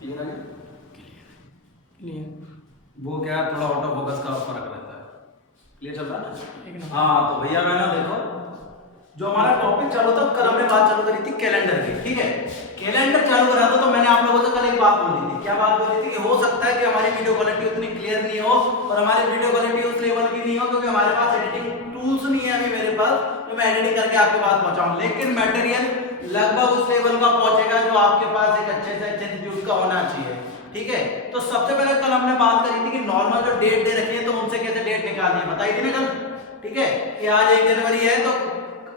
Clear आ गया? Clear. वो क्या है, थोड़ा ऑटो फोकस का फर्क रहता है। क्लियर चल रहा है ना? एक नंबर। हाँ तो भैया मैं ना देखो, जो हमारा टॉपिक चालू था, कल हमने बात चालू करी थी कैलेंडर की। ठीक है, कैलेंडर चालू करा था तो मैंने आप लोगों से कल एक बात बोली थी। क्या बात बोली थी? कि हो सकता है कि हमारी वीडियो क्वालिटी उतनी क्लियर नहीं हो और हमारी वीडियो क्वालिटी उस लेवल की नहीं हो, क्योंकि हमारे पास एडिटिंग टूल्स नहीं है अभी मेरे पास, तो मैं एडिटिंग करके आपके पास पहुंचाऊं। लेकिन मटेरियल लगभग उस लेवल का पहुंचेगा जो आपके पास एक अच्छे से अच्छे इंस्टीट्यूट का होना चाहिए। ठीक है, तो सबसे पहले कल हमने बात करी थी कि नॉर्मल जो डेट दे रखी है तो उनसे कैसे डेट निकालनी है, बताई थी ना कल। ठीक है, कि आज 1 जनवरी है तो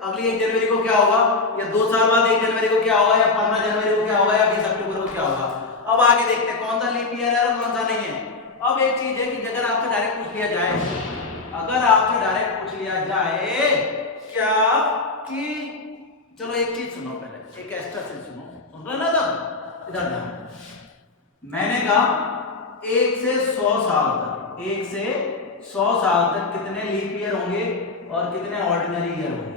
अगली 1 जनवरी को क्या होगा, या 2 साल बाद 1 जनवरी को क्या होगा, या 15 जनवरी को क्या होगा, या 20 अक्टूबर को क्या होगा। अब आगे देखते हैं कौन सा लीप ईयर है और कौन सा नहीं है। अब एक चीज है कि अगर आपसे डायरेक्ट पूछ लिया जाए, अगर आपसे डायरेक्ट पूछ लिया जाए क्या कि, चलो एक चीज सुनो, पहले एक एक्स्ट्रा चीज सुनो, सुन रहे ना सब, इधर ध्यान। मैंने कहा 1 से 100 साल तक, 1 से 100 साल तक कितने लीप ईयर होंगे और कितने ऑर्डिनरी ईयर होंगे।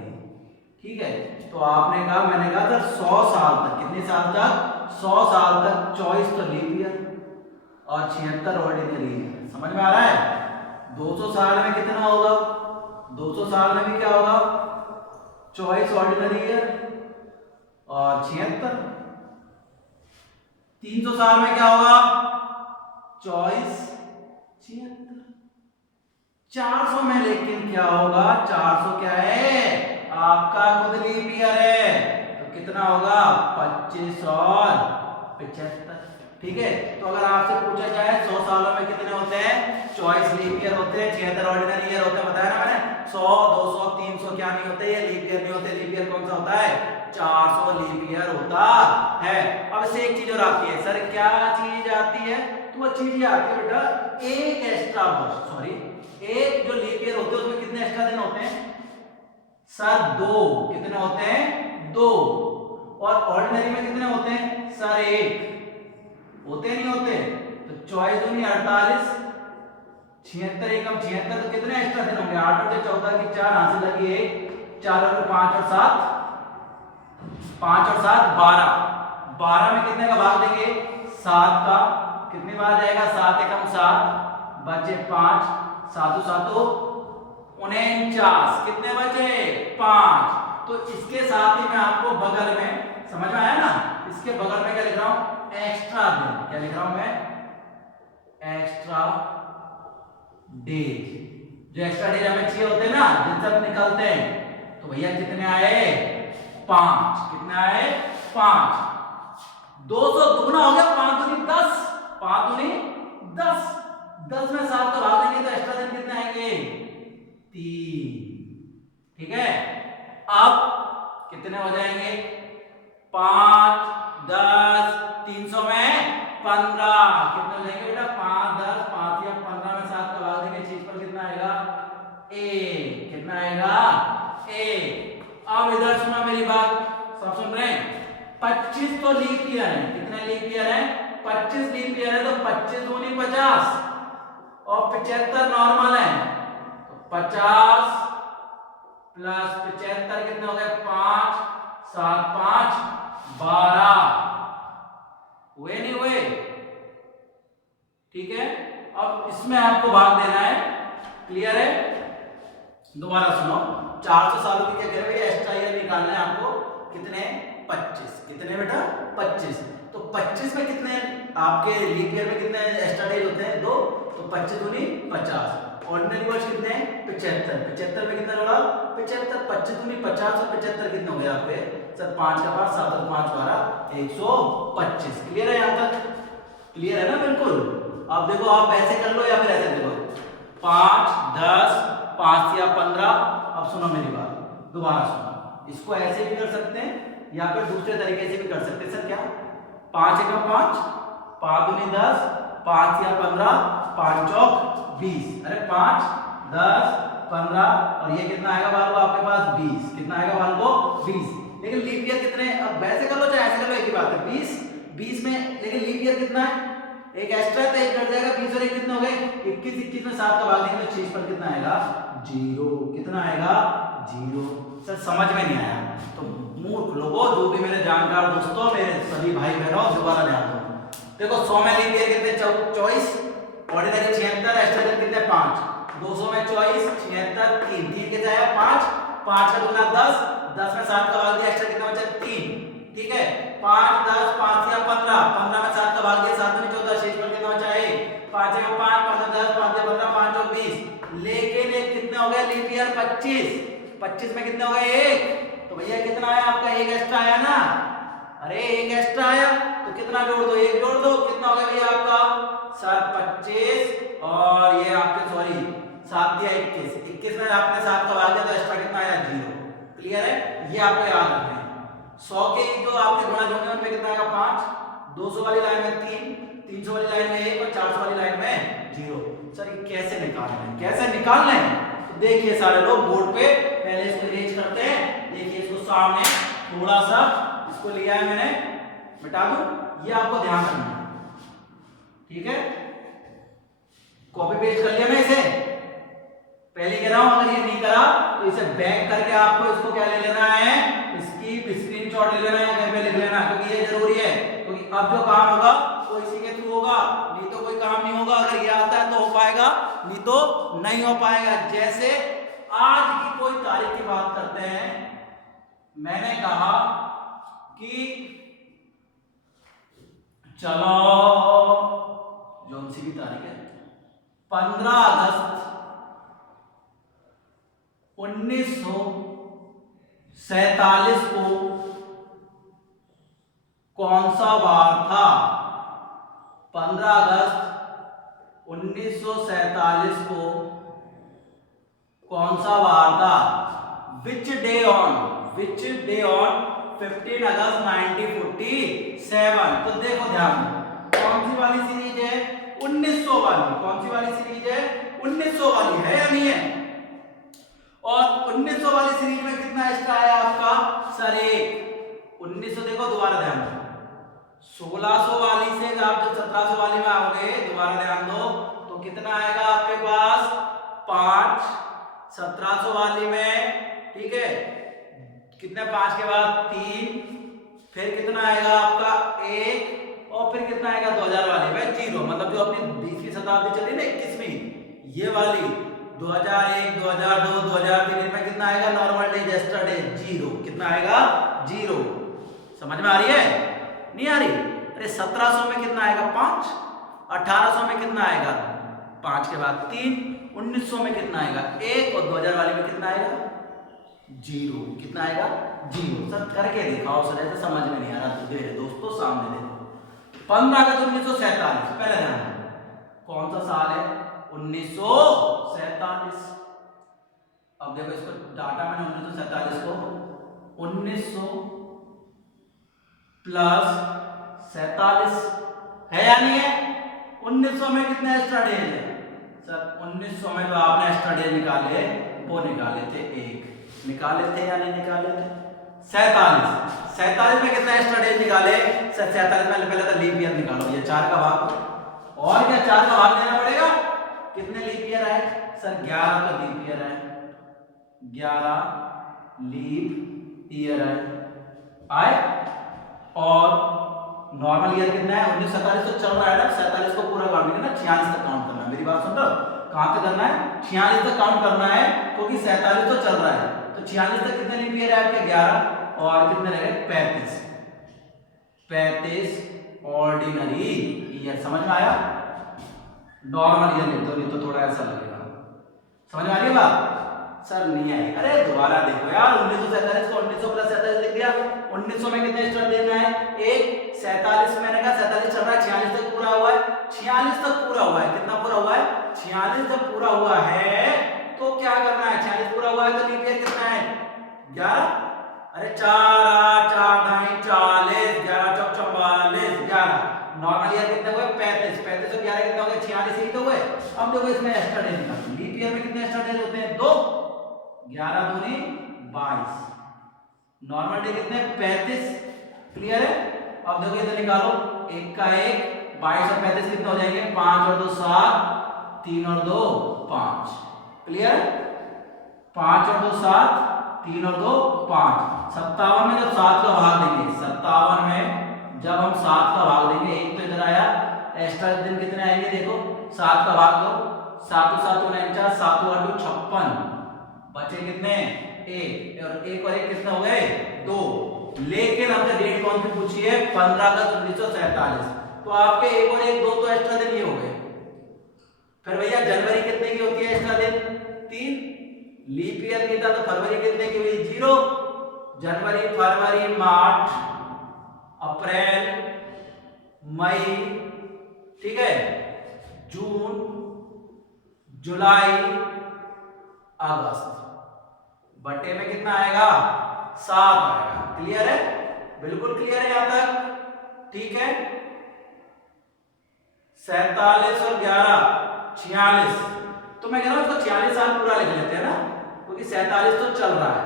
ठीक है, तो आपने कहा, मैंने कहा सर 100 साल तक, कितने साल तक, 100 साल तक 24 तो लीप ईयर और 76 ऑर्डिनरी ईयर। समझ में आ रहा है? 200 साल में कितना होगा, 200 साल में भी क्या होगा, 24 ऑर्डिनरी ईयर और 76। 300 साल में क्या होगा, 24 76। 400 में लेकिन क्या होगा, 400 क्या है, आपका खुद लीप ईयर है, तो कितना होगा, 25 और 75। ठीक है, तो अगर आपसे पूछा जाए 100 सालों में कितने होते हैं, 24 लीप ईयर होते हैं, 76 ऑर्डिनरी ईयर होते हैं। बताया ना मैंने, 100 200 300 क्या नहीं होते, ये लीप ईयर नहीं होते। लीप ईयर कौन सा होता है, 400 लीप ईयर होता है। अब इससे एक चीज और आती है, सर क्या चीज आती है, तो वो चीज ये आती है बेटा, एक एक्स्ट्रा वर्ष, सॉरी एक जो लीप ईयर होते हैं उसमें कितने एक्स्ट्रा दिन होते हैं सर, 2। कितने होते हैं, 2। और ऑर्डिनरी में कितने होते हैं सर, 1 होते नहीं होते। तो 24 दूनी 48, 76 एकम 76, तो कितने एक्स्ट्रा दिन होंगे, 8 और 14 की 4 हासिल लगी 1, 4 और 5 और 7, 5 और 7 12। 12 में कितने का भाग देंगे, 7 का, कितनी बार जाएगा, 7 एकम 7, बचे 5, 7 7 49, कितने बचे, 5। तो इसके साथ ही मैं आपको बगल में, समझ में आया ना, इसके बगल में क्या लिख रहा हूं, एक्स्ट्रा दिन। क्या लिख रहा हूं मैं, एक्स्ट्रा डेज। जो एक्स्ट्रा डेज हमें चाहिए होते हैं ना, जिनसे हम निकलते हैं, तो भैया कितने आए, 5। कितने आए, 5। 200 दुगना हो गया, 5 दूनी 10, 5 दूनी 10, 10 में 7 का भाग देंगे तो एक्स्ट्रा दिन कितने आएंगे, 3। ठीक है, अब कितने हो जाएंगे, 5 10 300 में 15, कितने हो जाएंगे बेटा, 5 10 5 या 15 में 7 का भाग देंगे, चीज पर कितना आएगा, 1। कितना आएगा, 1। अब इधर सुना मेरी बात, सब सुन रहे हैं, 25 तो लीप ईयर है, कितने लीप ईयर है, 25 लीप ईयर है, तो 25 दूनी 50 और 75 नॉर्मल है, तो 50 प्लस 75 कितने हो गए, 5 7 5 12, हुए नहीं हुए। ठीक है, अब इसमें आपको भाग देना है, क्लियर है। दोबारा सुनो, 400 सालों की क्या करें भैया, एक्स्ट्रा ईयर निकालना है आपको, कितने, 25। कितने बेटा, 25। तो 25 में कितने आपके लीप ईयर में कितने एक्स्ट्रा डेज होते हैं, 2, तो 25 दूनी 50। ऑर्डिनरी वर्ष कितने हैं, 75। 75 में कितना होगा, 75, 25 दूनी 50 और 75 कितने हो गए आपके सर, 5 का 5 7 और 5 12 125। क्लियर है, यहां तक क्लियर है ना, बिल्कुल। अब देखो, आप ऐसे कर लो या फिर ऐसे देखो, 5 10 5 या 15। अब सुनो मेरी बात, दोबारा सुनो, इसको ऐसे भी कर सकते हैं या फिर दूसरे तरीके से भी कर सकते हैं। सर क्या, 5 एकम 5, 5 दूनी 10, 5 या 15, 5 चौक 20। अरे 5 10 15 और ये कितना आएगा बाल को आपके पास, 20। कितना आएगा बाल को, 20। लेकिन लीप ईयर कितने, अब वैसे कर लो चाहे ऐसे कर लो, एक ही बात है, 20 20 में, लेकिन लीप ईयर कितना है, एक एक्स्ट्रा है तो एक कट जाएगा, 20 और 1 कितने हो गए, 21 21 में 7 का भाग देंगे तो 6 पर कितना आएगा, 0। कितना आएगा, 0। सर समझ में नहीं आया, तो मूर्ख लोगों, जो भी मेरे जानकार दोस्तों, मेरे सभी भाई बहनों, दोबारा ध्यान दो। देखो 100 में लीप ईयर कितने 24, ऑर्डिनरी 76, एस्ट्रोनॉमिकल कितने 5, 200 में 24, 76, 3 3 कितना आया 5, 5 का दूना 10, 10 में 7 का भाग दिया, एक्स्ट्रा कितना बचा 3, ठीक है 5 10 5 या 15, 15 में 7 का भाग दिया, 7 में 14, शेष पर कितना बचा 1, 5 में 5 5 10 5 15 5 और 20, लेकिन एक कितने हो गए लीप ईयर 25, 25 में कितने हो गए 1, तो भैया कितना आया आपका 1 एक्स्ट्रा आया ना, अरे 1 एक्स्ट्रा आया तो कितना जोड़ दो 1 जोड़ दो, कितना हो गया भैया आपका सर 25 और ये आपके सॉरी 7 दिया 21, 21 में आपने 7 का भाग दिया तो एक्स्ट्रा कितना आया 0, क्लियर है, ये आपको याद रखना है। 100 के जो आपके गुणा होंगे उनमें कितना आएगा 5, 200 वाली लाइन में 3, 300 वाली लाइन में 1 और 400 वाली लाइन में 0। सर ये कैसे निकालना है, कैसे निकालना है, तो देखिए सारे लोग बोर्ड पे पहले इसको इरेज करते हैं, देखिए इसको सामने थोड़ा सा इसको लिया है मैंने, मिटा दूं, ये आपको ध्यान रखना है, ठीक है, कॉपी पेस्ट कर लिया ना इसे, पहले कह रहा हूं अगर ये नहीं करा तो इसे बैक करके आपको इसको क्या ले लेना है, इसकी स्क्रीनशॉट ले लेना है, घर पे लिख लेना, क्योंकि ये जरूरी है, क्योंकि अब जो काम होगा वो इसी के थ्रू होगा, नहीं तो कोई काम नहीं होगा, अगर ये आता है तो हो पाएगा, नहीं तो नहीं हो पाएगा। जैसे आज की कोई तारीख की बात करते हैं, मैंने कहा कि चलो जो सी भी तारीख है 15 अगस्त 1947 को कौन सा वार था, 15 अगस्त 1947 को कौन सा वार था, विच डे ऑन 15 अगस्त 1947, तो देखो ध्यान दो, कौन सी वाली सीरीज है 1900 वाली, कौन सी वाली सीरीज है 1900 वाली है या नहीं है, और 1900 वाली सीरीज में कितना एक्स्ट्रा आया आपका सर 1, 1900 देखो दोबारा ध्यान दो, 1600 वाली से आप जब 1700 वाली में आओगे दोबारा ध्यान दो तो कितना आएगा आपके पास 5, 1700 वाली में, ठीक है, कितने 5 के बाद 3, फिर कितना आएगा आपका 1 और फिर कितना आएगा 2000 वाली में 0, मतलब जो अपनी 20वीं शताब्दी चली ना 21वीं, ये वाली 2001 2002 2003 में कितना आएगा नॉर्मल डे यस्टरडे 0, कितना आएगा 0, समझ में आ रही है नहीं आ रही, अरे 1700 में कितना आएगा 5, 1800 में कितना आएगा 5 के बाद 3, 1900 में कितना आएगा 1 और 2000 वाली में कितना आएगा 0, कितना आएगा 0। सर करके दिखाओ सर, ऐसे समझ में नहीं आ रहा तो मेरे दोस्तों सामने देखो, 15 अगस्त 1947, पहले ध्यान कौन सा साल है 1947, अब देखो इसको डाटा मैंने 1947 को 1900 प्लस 47 है या नहीं है, 1900 में कितने एक्स्ट्रा डेज है सर, 1900 में जो आपने एक्स्ट्रा डेज निकाले वो निकाले थे 1, निकाले थे या नहीं निकाले थे, 47 में कितना एक्स्ट्रा डेज निकाले सर, 47 में पहले तो लीप ईयर निकालो, ये 4 का भाग, और क्या 4 का भाग देना पड़ेगा, कितने लीप ईयर है सर 11 का लीप ईयर है, 11 लीप ईयर है आए, और नॉर्मल ईयर कितना है 1947 तो चल रहा है ना, 47 को पूरा काउंट करना, 46 तक काउंट करना है, मेरी बात सुन रहे हो, कहां तक करना है 46 तक काउंट करना है, क्योंकि 47 तो चल रहा है, तो 46 तक कितने लीप ईयर है आपके 11 और कितने रह गए 35 ऑर्डिनरी ईयर, समझ में आया, नॉर्मल ईयर लिख दो नहीं तो थोड़ा ऐसा लगेगा, समझ में आ रही है बात, सर नहीं आई, अरे दोबारा देखो यार 1947 को 1900 प्लस 47 लिख दिया, 1900 में कितने एक्स्ट्रा देना है 1, 47 मैंने कहा 47 चल रहा है, 46 तक पूरा हुआ है, 46 तक पूरा हुआ है, कितना पूरा हुआ है 46 तक पूरा हुआ है, तो क्या करना है 46 पूरा हुआ है तो लीप ईयर कितना है 11, अरे 4 4 40 11 44 11, नॉर्मल ईयर कितने हुए 35 और 11 कितने हो गए 46 ही तो हुए। अब देखो इसमें एक्स्ट्रा डेज निकालो, लीप ईयर में कितने एक्स्ट्रा डेज होते हैं 2, 11 दूनी 22, नॉर्मल डे कितने 35, क्लियर है। अब देखो इधर निकालो, 1 का 1, 22 और 35 कितने हो जाएंगे 5 और 2 7, 3 और 2 5, क्लियर, 5 और 2 7, 3 और 2 5, 57 में जब 7 का भाग देंगे, 57 में जब हम 7 का भाग देंगे, 1 तो इधर आया एक्स्ट्रा दिन कितने आएंगे देखो, 7 का भाग दो, 7 7 49, 7 8 56, बचे कितने 1, और 1 और 1 कितने हो गए 2। लेकिन हमने डेट कौन सी पूछी है 15 अगस्त 1947, तो आपके 1 और 1 2 तो एक्स्ट्रा दिन ये हो गए। फिर भैया जनवरी कितने की होती है एक्स्ट्रा दिन 3, लीप ईयर नहीं था तो फरवरी कितने की हुई 0, जनवरी फरवरी मार्च अप्रैल मई, ठीक है, जून जुलाई अगस्त, बटे में कितना आएगा 7 आएगा। क्लियर है, बिल्कुल क्लियर है यहां तक, ठीक है। 47 और 11 46, तो मैं कह रहा हूं इसको 46 साल पूरा लिख लेते हैं ना, क्योंकि 47 तो चल रहा है,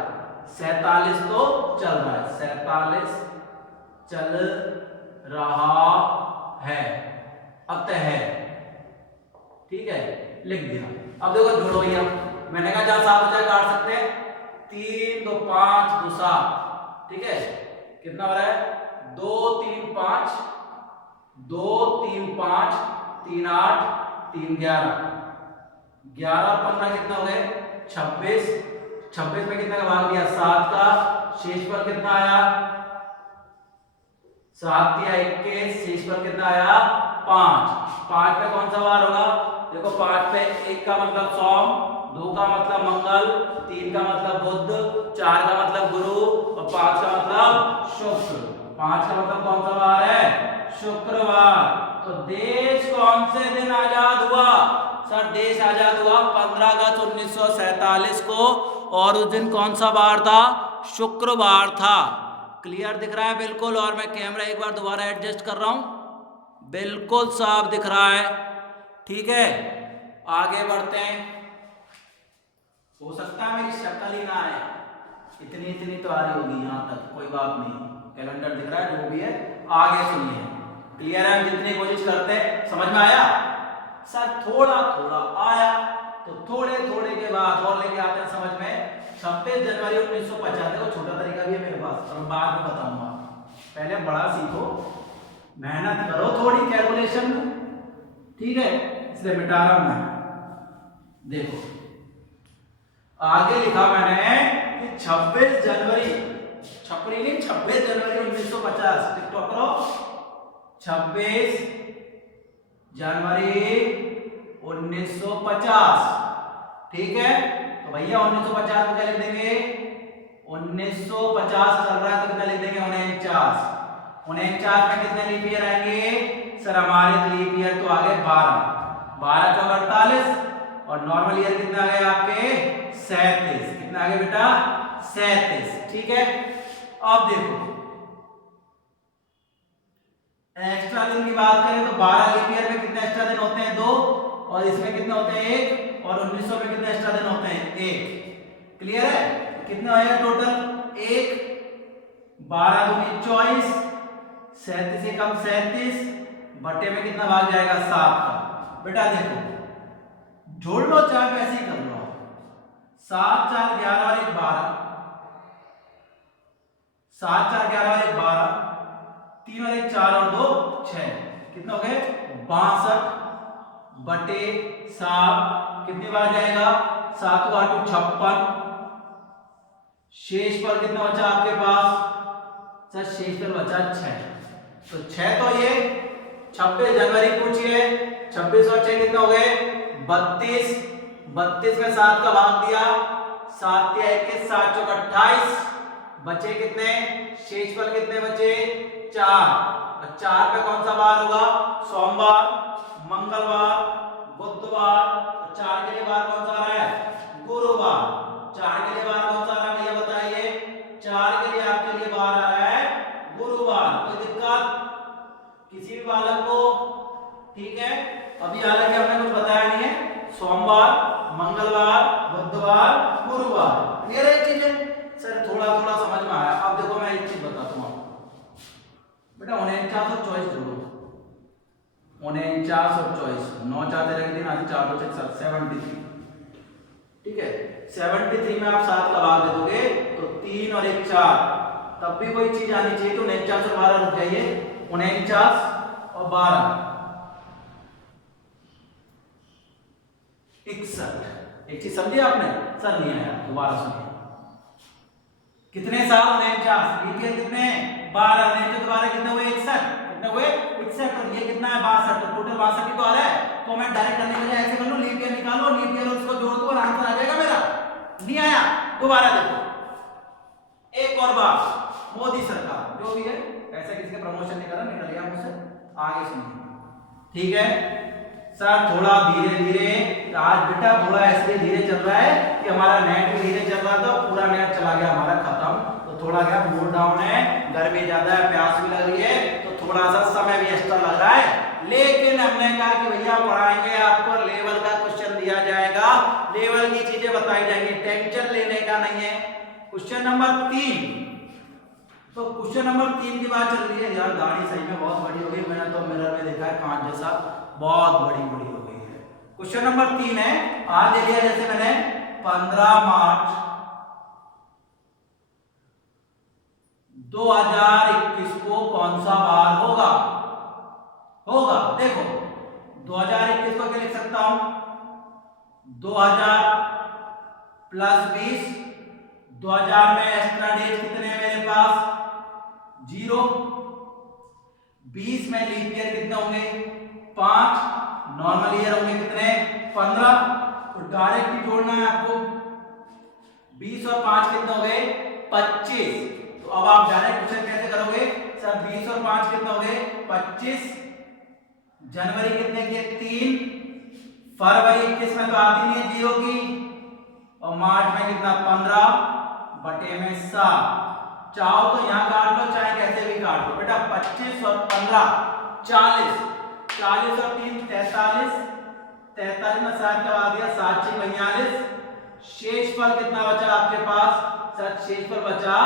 47 तो चल रहा है, 47 चल रहा है, अतः है, ठीक है, लिख दिया। अब देखो जोड़ो भैया, मैंने कहा जहां 7 बचा काट सकते हैं, 3 2 5 2 7, ठीक है, कितना हो रहा है 2 3 5 2 3 5 3 8 3 11, 11 और 15 कितना हो गए 26, 26 में कितना का भाग दिया 7 का, शेष पर कितना आया 7 या 21, शेष पर कितना आया 5, 5 पे कौन सा वार होगा देखो, 5 पे 1 का मतलब सोम, 2 का मतलब मंगल, 3 का मतलब बुध, 4 का मतलब गुरु और 5 का मतलब शुक्र। 5 का मतलब कौन सा वार है शुक्रवार। तो देश कौन से दिन आजाद हुआ सर, देश आजाद हुआ 15 अगस्त 1947 को, और उस दिन कौन सा वार था शुक्रवार था। क्लियर दिख रहा है बिल्कुल, और मैं कैमरा एक बार दोबारा एडजस्ट कर रहा हूं, बिल्कुल साफ दिख रहा है, ठीक है। आगे बढ़ते हैं, हो सकता है मेरी शक्ल ही ना आए, इतनी तो आ रही होगी यहां तक, कोई बात नहीं, कैलेंडर दिख रहा है जो भी है। आगे सुनिए, क्लियर है, हम जितनी कोशिश करते हैं, समझ में आया सर, थोड़ा थोड़ा आया तो थोड़े थोड़े के बाद और लेके आते हैं समझ में। 26 जनवरी 1950 को छोटा तरीका भी है मेरे पास, और बाद में बताऊंगा, पहले बड़ा सीखो, मेहनत करो थोड़ी कैलकुलेशन में, ठीक है, इसलिए मिटा रहा हूं मैं। देखो आगे लिखा मैंने कि 26 जनवरी, छपरी नहीं 26 जनवरी 1950, टिकटॉक करो, 26 जनवरी 1950, ठीक है। तो भैया 1950 को क्या लिख देंगे 1950 चल रहा है तो कितना लिख देंगे 49, 49 में कितने लीप ईयर आएंगे सर, हमारे लीप ईयर तो आ गए 12, 12 चौक 48, और नॉर्मल ईयर कितना आ गए आपके 37, कितना आ गए बेटा 37, ठीक है। अब देखो एक्स्ट्रा दिन की बात करें तो 12 लीप ईयर में कितने एक्स्ट्रा दिन होते हैं 2, और इसमें कितने होते हैं 1, और 1900 में कितने एक्स्ट्रा दिन होते हैं 1। क्लियर है, कितने आएगा टोटल 1, 12 दूनी 24, 37 से कम 37, बटे में कितना भाग जाएगा 7 का। बेटा देखो जोड़ लो चाहे वैसे ही कर लो, 7 4 11 और 1 12, 7 4 11 और 1 12, 3 और 1 4 और 2 6, कितने हो गए 62 बटे 7, कितनी बार जाएगा 7 8 56, शेष पर कितना बचा आपके पास सर, शेष पर बचा 6, तो 6 तो ये 26 जनवरी पूछिए, 26 और 6 कितने हो गए 32, 32 में 7 का भाग दिया, 7 या 21, 7 चौक 28, बचे कितने शेष पर कितने बचे 4, और 4 पे कौन सा बार होगा सोमवार, मंगलवार, बुधवार, और 4 के लिए बार कौन सा आ रहा है गुरुवार। 4 के लिए बार कौन सा आ रहा है भैया बताइए, 4 के लिए आपके लिए बार आ रहा है गुरुवार। कोई दिक्कत किसी भी बालक को, ठीक है। अभी हालांकि हमने कुछ बताया नहीं है, सोमवार, मंगलवार, बुधवार, गुरुवार, क्लियर है चीजें सर, थोड़ा थोड़ा समझ में आया। अब देखो मैं एक चीज बताता हूँ बेटा, 49 और 24 जोड़ो, 49 और 24, 9 4 रख देना, 4 2 6 73, ठीक है। 73 में आप 7 का भाग दे दोगे तो 3 और 1 4, तब भी कोई चीज आनी चाहिए, तो 49 और 12 रुक जाइए, 49 और 12, 61। एक चीज समझे आपने? सर नहीं आया, दोबारा सुनिए। कितने साल 49, लीप ईयर कितने 12, नहीं तो दोबारा कितने हुए 61, कितने हुए 61, और ये कितना है 62, तो टोटल 62 ही तो आ रहा है। तो मैं डायरेक्ट करने के बजाय ऐसे कर लूं, लीप ईयर निकालो, लीप ईयर उसको जोड़ दो और आंसर आ जाएगा मेरा। नहीं आया, दोबारा देखो एक और बार। मोदी सरकार जो भी है, ऐसा किसी का प्रमोशन नहीं कर रहा, निकल गया मुझसे, आगे सुनिए, ठीक है सर? थोड़ा धीरे धीरे, आज बेटा थोड़ा ऐसे धीरे चल रहा है कि हमारा नेट भी धीरे चल रहा था, पूरा नेट चला गया हमारा खत्म, तो थोड़ा क्या मूड डाउन है, गर्मी ज्यादा है, प्यास भी लग रही है, तो थोड़ा सा समय भी एक्स्ट्रा लग रहा है। लेकिन हमने कहा कि भैया पढ़ाएंगे आपको, लेवल का क्वेश्चन दिया जाएगा, लेवल की चीजें बताई जाएंगी, टेंशन लेने का नहीं है। क्वेश्चन नंबर 3, तो क्वेश्चन नंबर 3 की बात चल रही है। यार गाड़ी सही में बहुत बड़ी हो गई, मैंने तो मिरर में देखा है कांच जैसा, बहुत बड़ी बड़ी हो गई है। क्वेश्चन नंबर 3 है, आज ले लिया जैसे मैंने 15 मार्च 2021 को कौन सा बार होगा? देखो 2021 को क्या लिख सकता हूं, 2000 प्लस 20, 2000 में एक्स्ट्रा डेज कितने हैं मेरे पास 0, 20 में लीप ईयर कितने होंगे 5, नॉर्मल ईयर होंगे कितने 15, तो डायरेक्ट ही जोड़ना है आपको, 20 और 5 कितने हो गए 25। तो अब आप डायरेक्ट क्वेश्चन कैसे करोगे सर? 20 और 5 कितने हो गए 25, जनवरी कितने की 3, फरवरी 21 में तो आती नहीं है 0 की, और मार्च में कितना 15 बटे में 7। चाहो तो यहां काट लो, चाहे कैसे भी काट लो बेटा। 25 और 15 40, 40 और 3 43, 43 में 7 करवा दिया, 7 6 42, शेषफल कितना बचा आपके पास सर? शेषफल बचा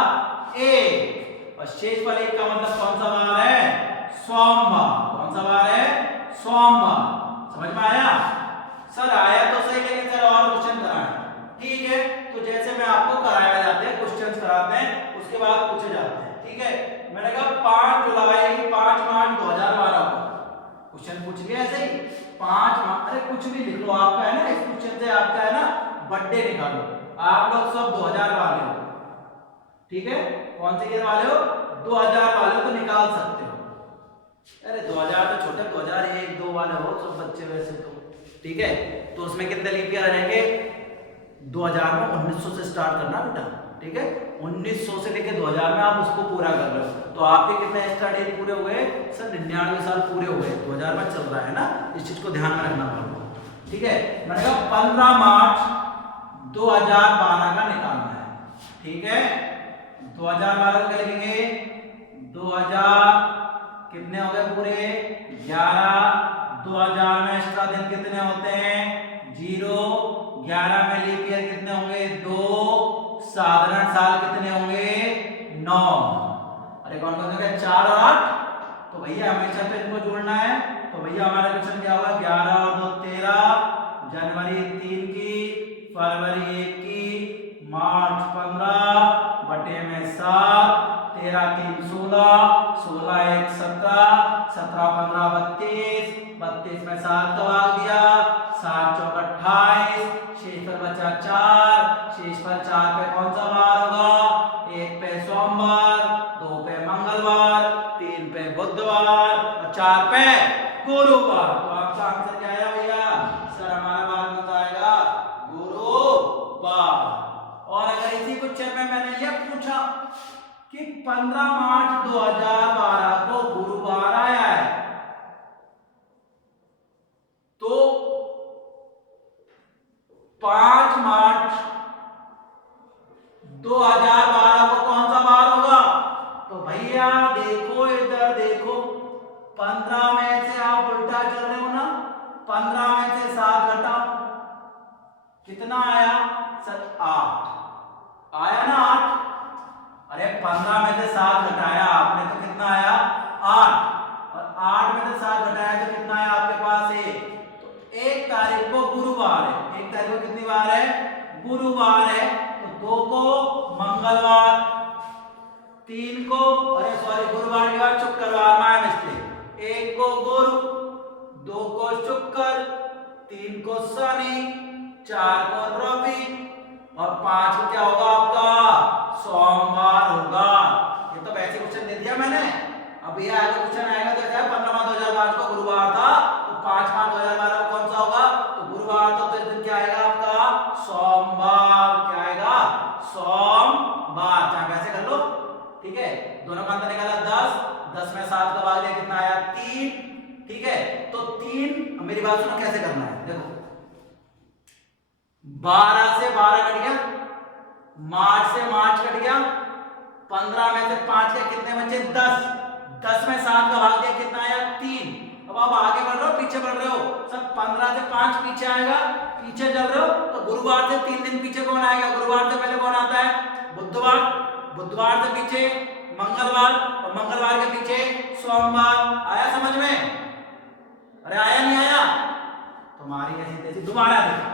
1, और शेषफल 1 का मतलब कौन सा बार है? सोमवार। कौन सा बार है? सोमवार। समझ में आया? सर आया तो सही, लेकिन सर और क्वेश्चन कराएं। ठीक है, तो जैसे मैं आपको कराया जाते हैं, क्वेश्चंस कराते हैं, उसके बाद पूछे जाते हैं, ठीक है? मैंने कहा 5 जुलाई 5 मार्च 2012 को क्वेश्चन पूछ लिया ऐसे ही 5 मार्च, अरे कुछ भी लिख लो, आपका है ना, इस क्वेश्चन से आपका है ना बर्थडे निकालो। आप लोग सब 2000 वाले हो, ठीक है? कौन से ईयर वाले हो? 2000 वाले हो, तो निकाल सकते हो। अरे 2000 तो छोटे, 2001 2 वाले हो सब बच्चे वैसे तो, ठीक है? तो उसमें कितने लीप ईयर रहेंगे 2000 में 1900 से स्टार्ट करना बेटा, ठीक है? 1900 से लेके 2000 में आप उसको पूरा कर रहे हो, तो आपके कितने एक्स्ट्रा डेज पूरे हो गए सर? 99 साल पूरे हो गए। 2000 में चल रहा है ना, इस चीज को ध्यान में रखना पड़ेगा, ठीक है? मैंने कहा 15 मार्च 2012 का निकालना है, ठीक है? 2012 को क्या लिखेंगे? 2000 कितने हो गए पूरे 11, 2000 में एक्स्ट्रा दिन कितने होते हैं 0, 11 में लीप ईयर कितने होंगे 2, साधारण साल कितने होंगे 9। अरे कौन कौन से 4 और 8, तो भैया हमेशा तो इनको जोड़ना है, तो भैया हमारा क्वेश्चन क्या होगा 11 और 2 13, जनवरी 3 की, फरवरी 1 की, मार्च 15 बटे में 7, 13 3 16, 16 1 17, 17 15 32, 32 में 7 का भाग दिया, 7 चौक 28, शेषफल बचा 4, शेषफल 4 पे कौन सा बार होगा? 1 पे सोमवार, 2 पे मंगलवार, 3 पे बुधवार और 4 पे गुरुवार। तो आपका आंसर क्या आया भैया? सर हमारा बार कौन सा आएगा? गुरुवार। और अगर इसी क्वेश्चन में मैंने ये पूछा कि 15 मार्च 2012 को गुरुवार आया है, तो 5 मार्च 2012 को कौन सा बार होगा? तो भैया देखो इधर देखो, 15 में से आप उल्टा चल रहे हो ना, 15 में से 7 घटाओ, कितना आया सर? 8 आया ना 8। अरे 15 में से 7 घटाया आपने तो कितना आया 8, और 8 में से 7 घटाया तो कितना आया आपके पास 1। तो 1 तारीख को गुरुवार है, 1 तारीख को कितनी बार है? गुरुवार है, तो 2 को मंगलवार, 3 को अरे सॉरी गुरुवार के बाद शुक्रवार, माय मिस्टेक, 1 को गुरु, 2 को शुक्र, 3 को शनि, 4 को रवि और 5 को क्या होगा आपका सोमवार होगा। ये तो वैसे क्वेश्चन दे दिया मैंने। अब ये आगे क्वेश्चन आएगा तो क्या 15/5/2005 को गुरुवार था तो 5/5/2012 को कौन सा होगा तो गुरुवार था, तो इस दिन क्या आएगा आपका सोमवार। क्या आएगा सोमवार। चाहे कैसे कर लो, ठीक है। दोनों का अंतर निकाला 10, 10 में 7 का भाग दिया कितना आया 3, ठीक है। तो 3, मेरी बात सुनो कैसे करना है, देखो 12 से 12 कट गया, मार्च से मार्च कट गया, 15 में से 5 के कितने बचे 10, 10 में 7 का भाग दिया कितना आया 3। अब आप आगे बढ़ रहे हो पीछे बढ़ रहे हो, सब 15 से 5 पीछे आएगा, पीछे चल रहे हो तो गुरुवार से 3 दिन पीछे कौन आएगा, गुरुवार से पहले कौन आता है बुधवार, बुधवार से पीछे मंगलवार और मंगलवार के पीछे सोमवार। आया समझ में? अरे आया नहीं आया? तुम्हारी कैसी तैसी दोबारा देखो,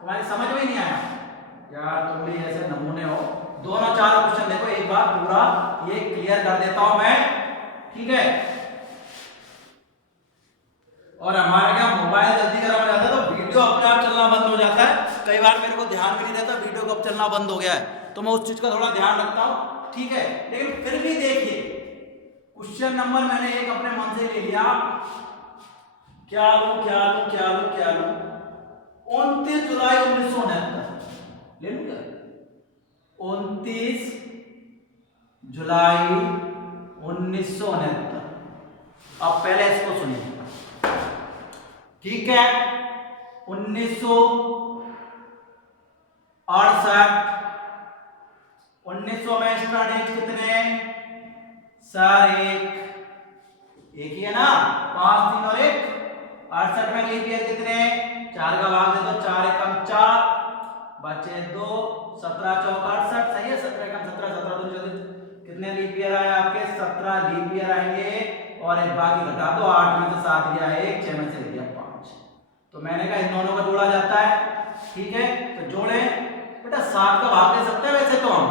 तुम्हारी समझ में नहीं आया यार, तुम भी ऐसे नमूने हो। दोनों चारों क्वेश्चन देखो एक बार पूरा ये क्लियर कर देता हूं मैं, ठीक है। और हमारे क्या मोबाइल जल्दी गर्म हो जाता है तो वीडियो अपने आप चलना बंद हो जाता है, कई बार मेरे को ध्यान भी नहीं रहता वीडियो कब चलना बंद हो गया है, तो मैं उस चीज का थोड़ा ध्यान रखता हूं, ठीक है। लेकिन फिर भी देखिए क्वेश्चन नंबर मैंने एक अपने मन से ले लिया, क्या लूं 29 जुलाई 1969 ले लूं क्या 29 जुलाई 1969। अब पहले इसको सुनिए, ठीक है। 1968 में स्टार्ट एज कितने सर एक ही है ना, 5 3 और 1 68 में लीप ईयर कितने 4 का भाग दे दो, 4 एकम 4 बचे 2, 17 चौक 68 सही है, 17 एकम 17 17 2 24 कितने लीप ईयर आए आपके 17 लीप ईयर आएंगे और एक बाकी घटा दो, 8 में से 7 गया 1, 6 में से गया 5। तो मैंने कहा इन दोनों का जोड़ा जाता है, ठीक है। तो जोड़े बेटा 7 का भाग दे सकते हैं वैसे तो हम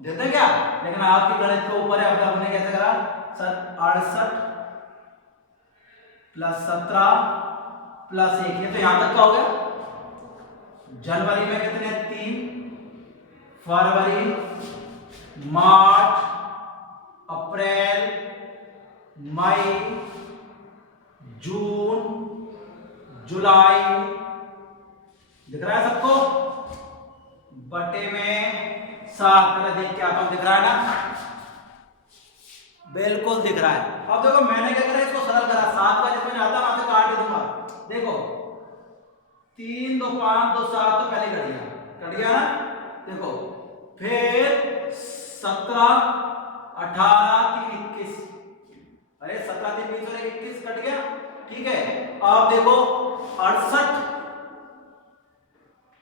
देते क्या, लेकिन आपकी गणित के ऊपर है। अब हमने कैसे करा 68 प्लस 17 प्लस 1, ये तो यहां तक का हो गया। जनवरी में कितने 3, फरवरी, मार्च, अप्रैल, मई, जून, जुलाई, दिख रहा है सबको, बटे में 7 देख के आता हूं, दिख रहा है ना, बिल्कुल दिख रहा है। अब देखो मैंने क्या करा इसको सरल करा, 7 का जिसमें आता वहां से काट दूंगा, देखो 3 2 5 2 7 तो पहले कट गया ना, देखो फिर 17 18 3 21, अरे 17 3 20 और 21 कट गया, ठीक है। अब देखो 68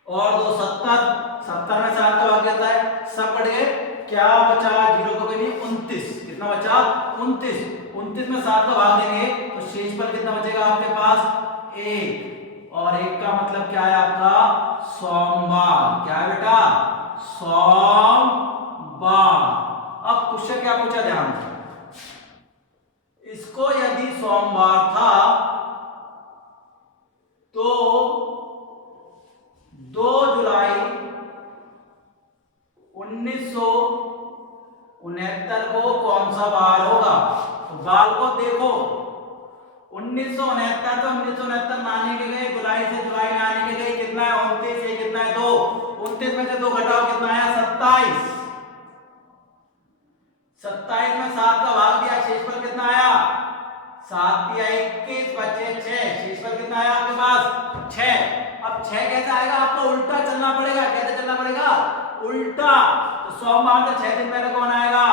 और 2 70, 70 में 7 का भाग जाता है, सब कट गए, क्या बचा 0 को नहीं 29, कितना बचा 29, 29 में 7 का भाग देंगे तो शेष पर कितना बचेगा आपके पास 1, और 1 का मतलब क्या है आपका सोमवार। क्या है बेटा सोमवार। अब क्वेश्चन क्या पूछा ध्यान से, इसको यदि सोमवार था तो 2 जुलाई 1969 को कौन सा बार होगा, तो बार को देखो 1969 तो 1969 नानी के गए, जुलाई से जुलाई नानी के गई, कितना है 29, ये कितना है 2, 29 में से 2 घटाओ कितना है 27, 27 में 7 का भाग दिया, शेष पर कितना आया 7 दिया 21 बचे 6, शेष पर कितना आया आपके पास 6। अब 6 कैसे आएगा, आपको उल्टा चलना पड़ेगा, कैसे चलना पड़ेगा उल्टा। तो सोमवार से 6 दिन पहले कौन आएगा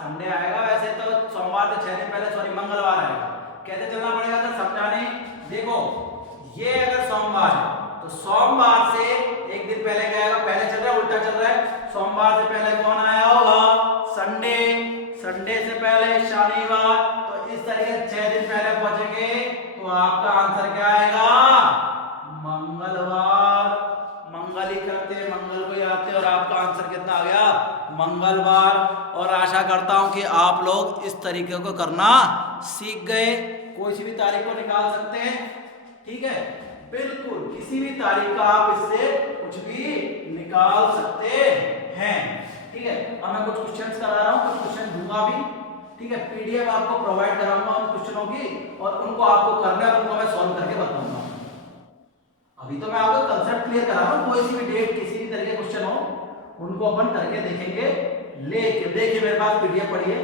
संडे आएगा, वैसे तो सोमवार से 6 दिन पहले सॉरी मंगलवार आएगा। कैसे चलना पड़ेगा सर समझाने, देखो ये अगर सोमवार है तो सोमवार से एक दिन पहले क्या आएगा, पहले चल रहा है उल्टा चल रहा है, सोमवार से पहले कौन आया होगा संडे, संडे से पहले शनिवार, तो इस तरीके से 6 दिन पहले पहुंचेंगे तो आपका आंसर क्या आएगा मंगलवार। मंगल ही करते मंगल को ही आते और आपका आंसर कितना आ गया मंगलवार। और आशा करता हूं कि आप लोग इस तरीके को करना सीख गए, कोई सी भी तारीख को निकाल सकते हैं, ठीक है। बिल्कुल किसी भी तारीख का आप इससे कुछ भी निकाल सकते हैं। ठीक है, अब मैं कुछ क्वेश्चंस करा रहा हूँ, कुछ क्वेश्चन दूंगा भी। ठीक है, पीडीएफ आपको प्रोवाइड कराऊंगा उन क्वेश्चनों की और उनको आपको करना है, उनको मैं सॉल्व करके बताऊंगा। अभी तो मैं आपको कांसेप्ट क्लियर करा रहा हूँ, कोई सी भी डेट किसी भी तरह के क्वेश्चन हो उनको अपन करके देखेंगे। लेकिन देखिए मेरे पास पीडीएफ पड़ी है,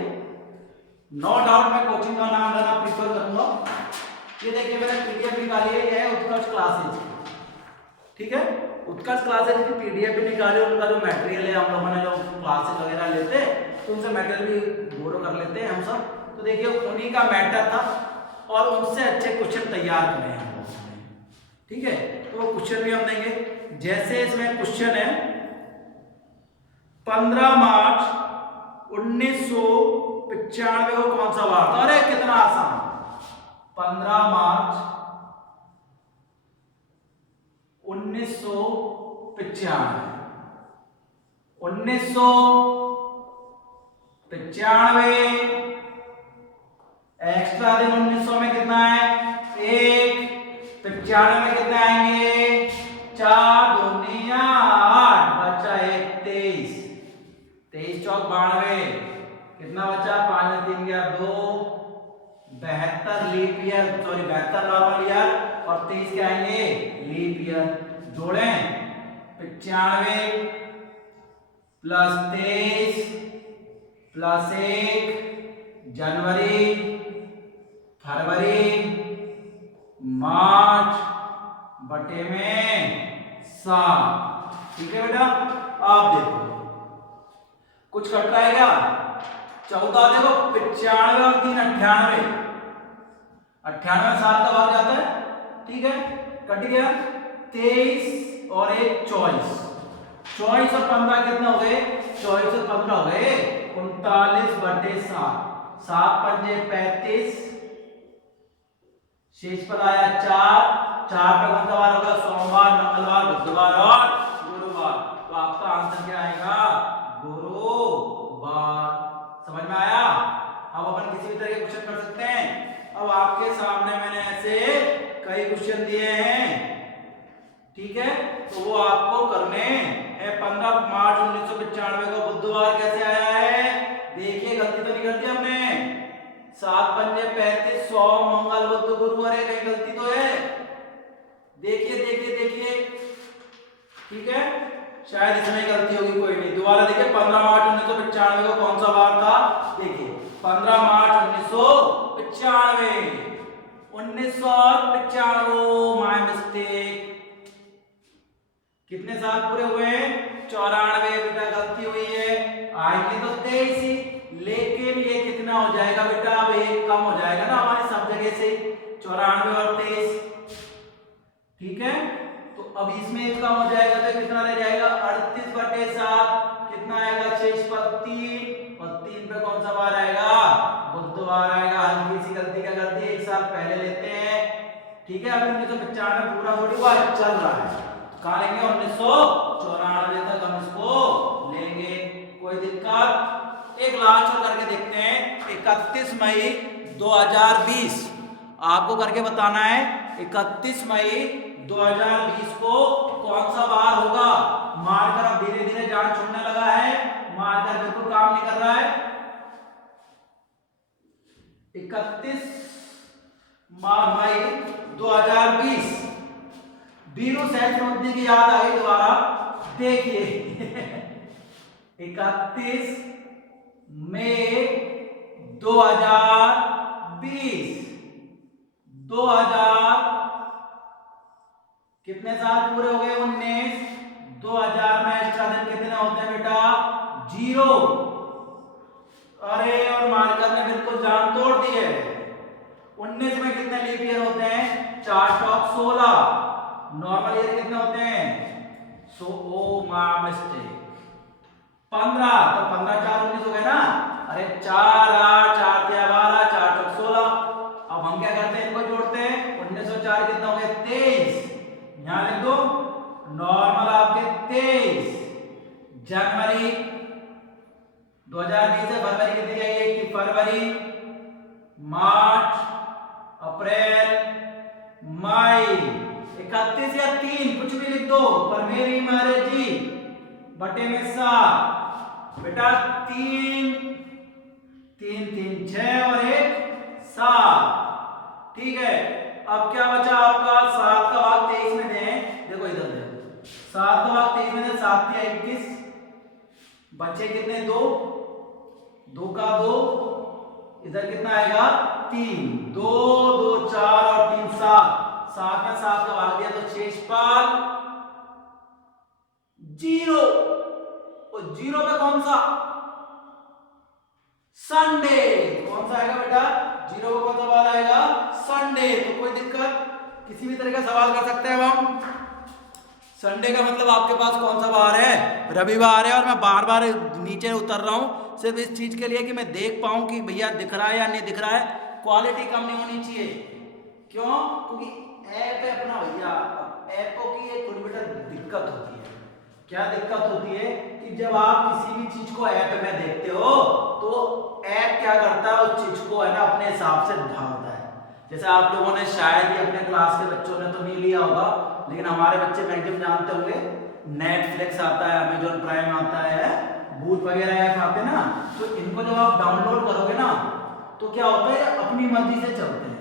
नो डाउट मैं कोचिंग का नाम लेना प्रीफर करूंगा। ये देखिए मैंने पीडीएफ निकाली है, ये है उत्कर्ष क्लासेज। ठीक है, उत्कर्ष क्लासेज की पीडीएफ भी निकाली, उनका जो मटेरियल है हम लोगों ने जो क्लासेज वगैरह लेते तो उनसे मटेरियल भी बोरो कर लेते हैं हम सब। तो देखिए उन्हीं का मैटर था और उनसे अच्छे क्वेश्चन तैयार करे हैं हम लोगों ने। ठीक है, तो वो क्वेश्चन भी हम देंगे। जैसे इसमें क्वेश्चन है 15 मार्च 1995 को कौन सा वार था? अरे कितना आसान, 15 मार्च 1995। 1995 एक्स्ट्रा दिन 1900 में कितना है? 1। 95 में कितना आएंगे? 4 दूनिया 8, बचा 1 23। 23 चौक 92, कितना बचा? 5 3 गया 2, 72 leap year, sorry 72 normal year और 23 क्या आएंगे? Leap year. जोड़ें 95 प्लस 23 प्लस 1, जनवरी, फरवरी, मार्च बटे में 7। ठीक है बेटा, आप देखो कुछ कट रहा है क्या? 14 देखो, 95 और 3 98, 98 में 7 का भाग जाता है। ठीक है, कट गया। 23 और 1 24, 24 और 15 कितना हो गए? 24 और 15 हो गए 39 बटे 7, 7 पंजे 35, शेष पर आया 4, 4 पे कौन सा वार होगा? सोमवार, मंगलवार, बुधवार और गुरुवार। तो आपका आंसर क्या आएगा? गुरुवार। समझ में आया? अब अपन किसी भी तरह के क्वेश्चन कर सकते हैं। अब आपके सामने मैंने ऐसे कई क्वेश्चन दिए हैं। ठीक है, तो वो आपको करने हैं। 15 मार्च 1995 को बुधवार कैसे आया है? देखिए गलती तो नहीं कर दी हमने। 7 पंजे 35, 100 मंगल बुध गुरुवार है, कहीं गलती तो है? देखिए देखिए देखिए। ठीक है, शायद इसमें गलती होगी, कोई नहीं। दोबारा देखिए 15 मार्च 1995 को कौन सा वार था? देखिए 15 मार्च 1995, 1995, माय मिस्टेक। कितने साल पूरे हुए? 94। बेटा गलती हुई है, आएंगे तो 23 ही, लेकिन ये कितना हो जाएगा बेटा? अब 1 कम हो जाएगा ना हमारी सब जगह से, 94 और 23। ठीक है, तो अब इसमें 1 कम हो जाएगा तो कितना रह जाएगा? 38 बटे 7, कितना आएगा? 6 पर 3 और 3 पे कौन सा वार आएगा? बुधवार आएगा। हल्की सी गलती का गलती 1 साल पहले लेते हैं। ठीक है, अभी 1995 पूरा थोड़ी हुआ, चल रहा है, कहां लेंगे? 1994 तक हम इसको लेंगे, कोई दिक्कत? एक लास्ट और करके देखते हैं। 31 मई 2020 आपको करके बताना है। 31 मई 2020 को कौन सा वार होगा? मार्कर अब धीरे धीरे जान छूटने लगा है, मार्कर बिल्कुल काम नहीं कर रहा है। 31 मई 2020, बीरू सहस्त्रबुद्धि की याद आई दोबारा। देखिए 31 मई 2020, 2000 कितने साल पूरे हो गए? 19। 2000 में एक्स्ट्रा दिन कितने होते हैं बेटा? 0। अरे और मार्कर ने बिल्कुल जान तोड़ दी है। 19 में कितने लीप ईयर होते हैं? 4 चौक 16। नॉर्मल ईयर कितने होते हैं? सो ओ माय मिस्टेक 15, तो 15 4 19 हो गए ना। अरे 4 8 4 12 4 चौक 16। अब हम क्या करते हैं? इनको जोड़ते हैं। 19 और 4 कितना हो गए? 23। यहां लिख दो नॉर्मल आपके 23। जनवरी 2020 से फरवरी कितनी आई? 1 फरवरी, मार्च, अप्रैल, मई, 31 या 3 कुछ भी लिख दो, पर मेरी मर्जी, बटे में 7 बेटा, 3 3 3 6 और 1 7। ठीक है, अब क्या बचा आपका, 7 का भाग 23 में दें, देखो इधर देखो, 7 का भाग 23 में दें, 7 या 21, बच्चे कितने, 2 2 का 2, इधर कितना आएगा 3, 2 2 4 और 3 7, 7 में 7 का भाग दिया तो शेष पाल 0, और 0 पे कौन सा, संडे, कौन सा आएगा बेटा, 0 पे कौन सा सवाल आएगा, संडे। तो कोई दिक्कत, किसी भी तरह का सवाल कर सकते हैं हम। संडे का मतलब आपके पास कौन सा बार है, रविवार है। और मैं बार बार नीचे उतर रहा हूं सिर्फ इस चीज के लिए कि मैं देख पाऊं कि भैया दिख रहा है या नहीं दिख रहा है, क्वालिटी कम नहीं होनी चाहिए। क्यों, क्योंकि ऐप है अपना भैया, ऐपों की एक थोड़ी बेटा दिक्कत होती है। क्या दिक्कत होती है कि जब आप किसी भी चीज को ऐप में देखते हो तो ऐप क्या करता है, उस चीज को है ना अपने हिसाब से ढालता है। जैसे आप लोगों ने शायद ही अपने क्लास के बच्चों ने तो नहीं लिया होगा, लेकिन हमारे बच्चे मैक्सिमम जानते होंगे, नेटफ्लिक्स आता है, अमेजॉन प्राइम आता है, भूत वगैरह ऐप आते हैं ना, तो इनको जब आप डाउनलोड करोगे ना तो क्या होता है, अपनी मर्जी से चलते हैं।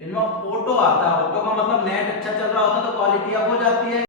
इनमें ऑटो आता है, ऑटो का मतलब नेट अच्छा चल रहा होता है तो क्वालिटी अप हो जाती है।